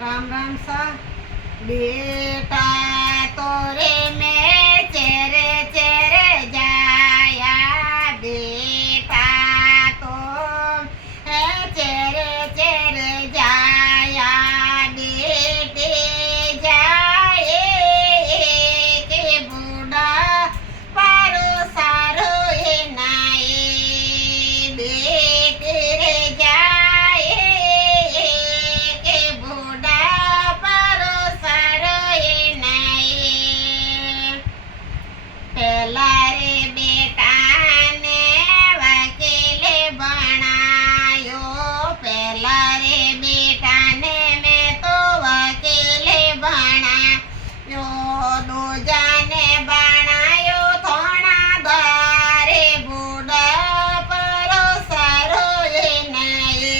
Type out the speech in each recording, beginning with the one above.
राम राम सा बेटा तोरे में चेरे चेरे जाया बेटा तो है चेरे चेरे जाया बेटे जाए के बूढ़ा पारो सारो ए नाए बेटे रे जाए के बूढ़ा पारो सारो ए नाए पेला रे बेटा ने वकीले बनायो पेला रे बेटा ने मैं तो वकीले बनायो दूजा ने बनायो थोड़ा दारे बूढ़ा परो सारो ए नाए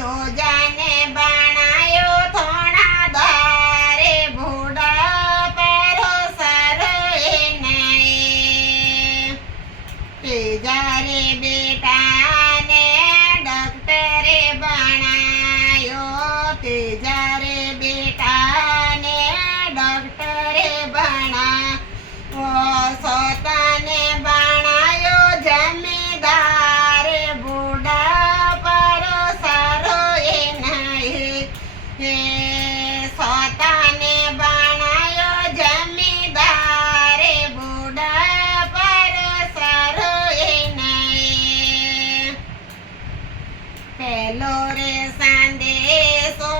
दूजा ने बनायो थोड़ा दारे बूढ़ा परो सारो ए नाए तीजा रे बेटा ने डॉक्टरे बनायो तीजा रे बेटा ने डॉक्टरे बना वो सोता ने बनायो जमींदार बूढ़ा परो सारो ए नाए सोता ने बनायो जमींदार बूढ़ा परो सारो ए नाए पेलो रे संदेशो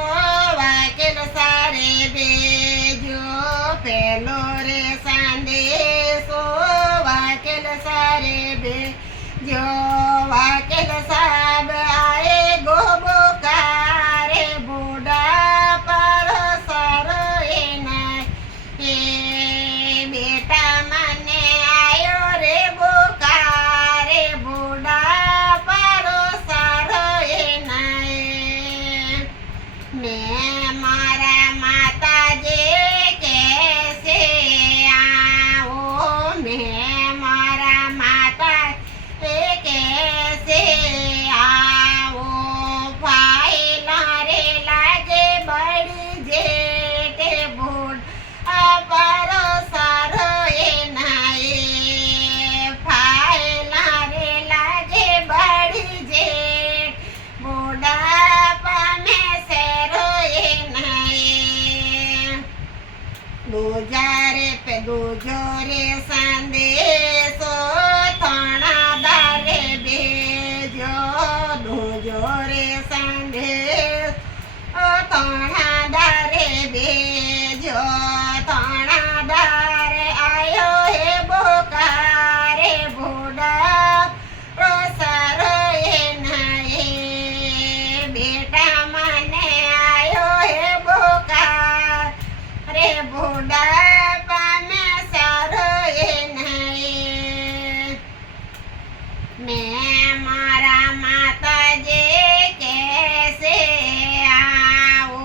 वकील सारे भेजो पेलो रे संदेशो वकील सारे भेजो वकील साहब आए गो बोकारे बूढ़ा परो सारो ए नाए बेटा मने आयो रे बोकारे बूढ़ा परो सारो ए नाए मैं मारा माता जे कैसे आओ मैं मारा माता जे कैसे आओ फाइला रे लागे बड़ी जेठ बूढ़ परो सारो ए नाए फाइला रे लागे बड़ी जेठ बूढ़ा में सेरो ए नाए दूजो रे संदेशो थाना दारे भेजो दूजो रे संदेश थाना दारे भेजो थाना दारे आयो हे बोकारे बूढ़ा रो सारो ए नाए बेटा मने आयो हे बोकार रे बूढ़ा पामे सारो ए नाए मैं मारा माता जे कैसे आओ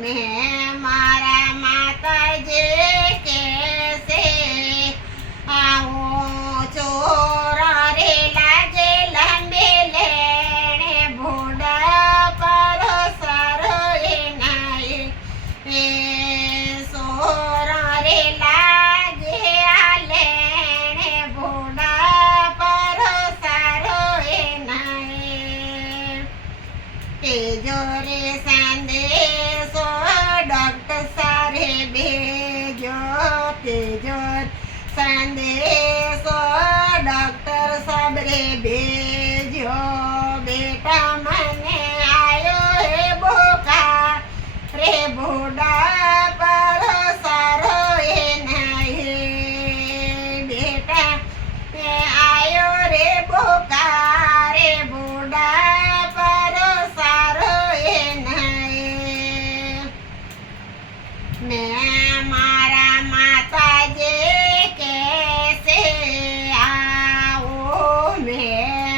मैं मारा माता जे कैसे आओ चोरा रे लागे लंबे लेने बूढ़ा परो सारो ए नाए सोरा रे लागे लेने बूढ़ा परो सारो ए नाए तेजो रे संदेशो डॉक्टर सारे भेजो तेजो संदेशो डॉक्टर सबरे भेजो बेटा मने आयो हे बोका रे बूढ़ा परो सारो ए नाए बेटा आयो रे बोका रे बूढ़ा परो सारो ए नाए मैं मारा माता जे कैसे आओ मैं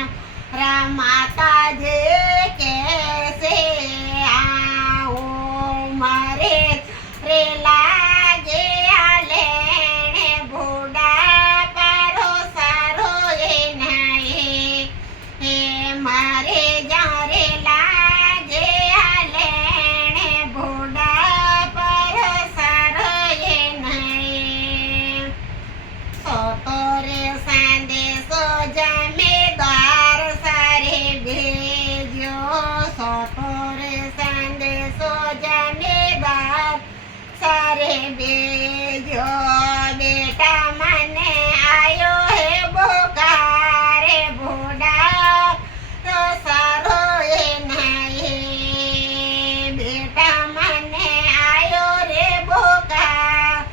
જમીદાર સારે બેજો બેટા મને આયો હે બોકા રે ભોડા તો સારો એ નહીં બેટા મને આયો રે બોકા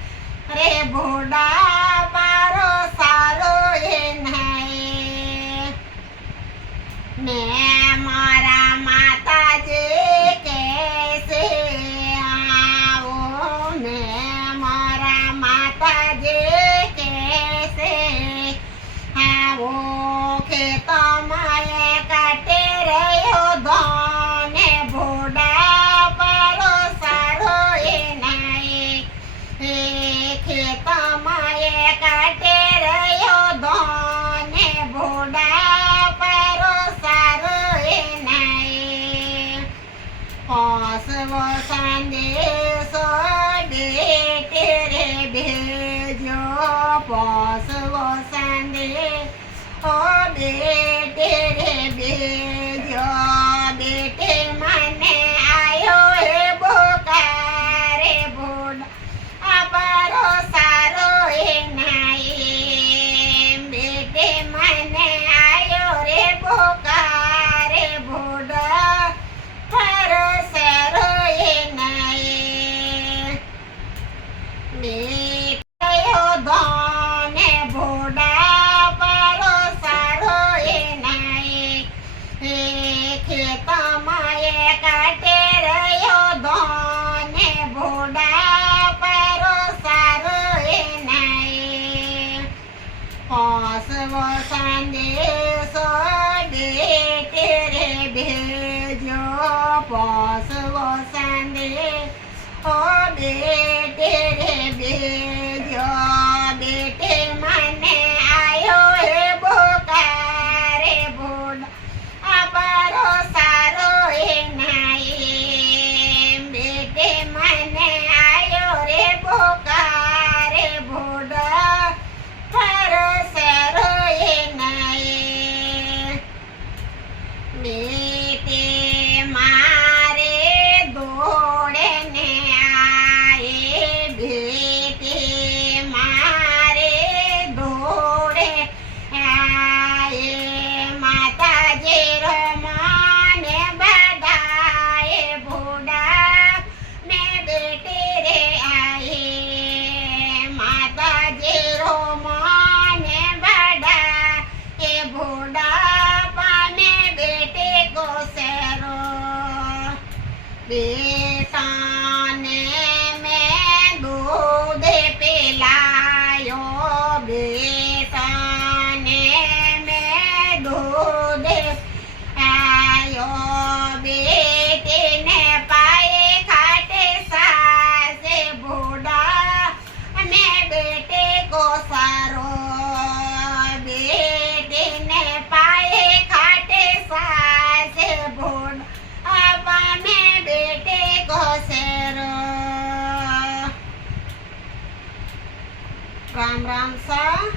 રે ભોડા મારો સારો એ નહીં મેં મારા માતાજી કહેશે આવો મેં મારા માતાજી કહેશે આવો કે તમારે કાટે રહ્યો ધોને ભોડા પારો સારો એ નહીં એ ખેતમાએ કાટે રહ્યો ધોને ભોડા પારો સારો એ નહીં પોસવો સંદેશો બેટે રે ભેજો પોસવો સંદેશો બેટે રે ભેજો બેટે મને આયો હે બોકા રે ભોડા પારો સારો એ નહીં બેટે મને આયો રે બોકા રે ભોડા પારો સારો એ નહીં બેટાયો ધોને ભોડા પારો સારો એ નહીં એ ખેતમાએ કાટે રહ્યો ધોને ભોડા પારો સારો એ નહીં પોસવો સંદેશો બેટે રે ભેજો પોસવો સંદેશો બેટે રે ભેજો બેટે મને આયો હે બોકા રે ભોડા પારો સારો એ નહીં બેટે મને આયો રે બોકા રે ભોડા પારો સારો એ નહીં બેટે મારે દોડે ને આયે બેટે મારે દોડે આયે માતાજી રમાને બધાએ ભોડા મેં બેટે રે આયે માતાજી રમાને બડા એ ભોડા પાને બેટે કો સેરો બેટાને મેં દૂધ પિલાયો બેટાને મેં દૂધ આયો બેટીને પાયે ખાટે સાસે ભોડા મેં બેટે કો સારો બેટીને પાયે ખાટે સાસે ભોડા પામે બેટે કો સેરો રામ રામ સા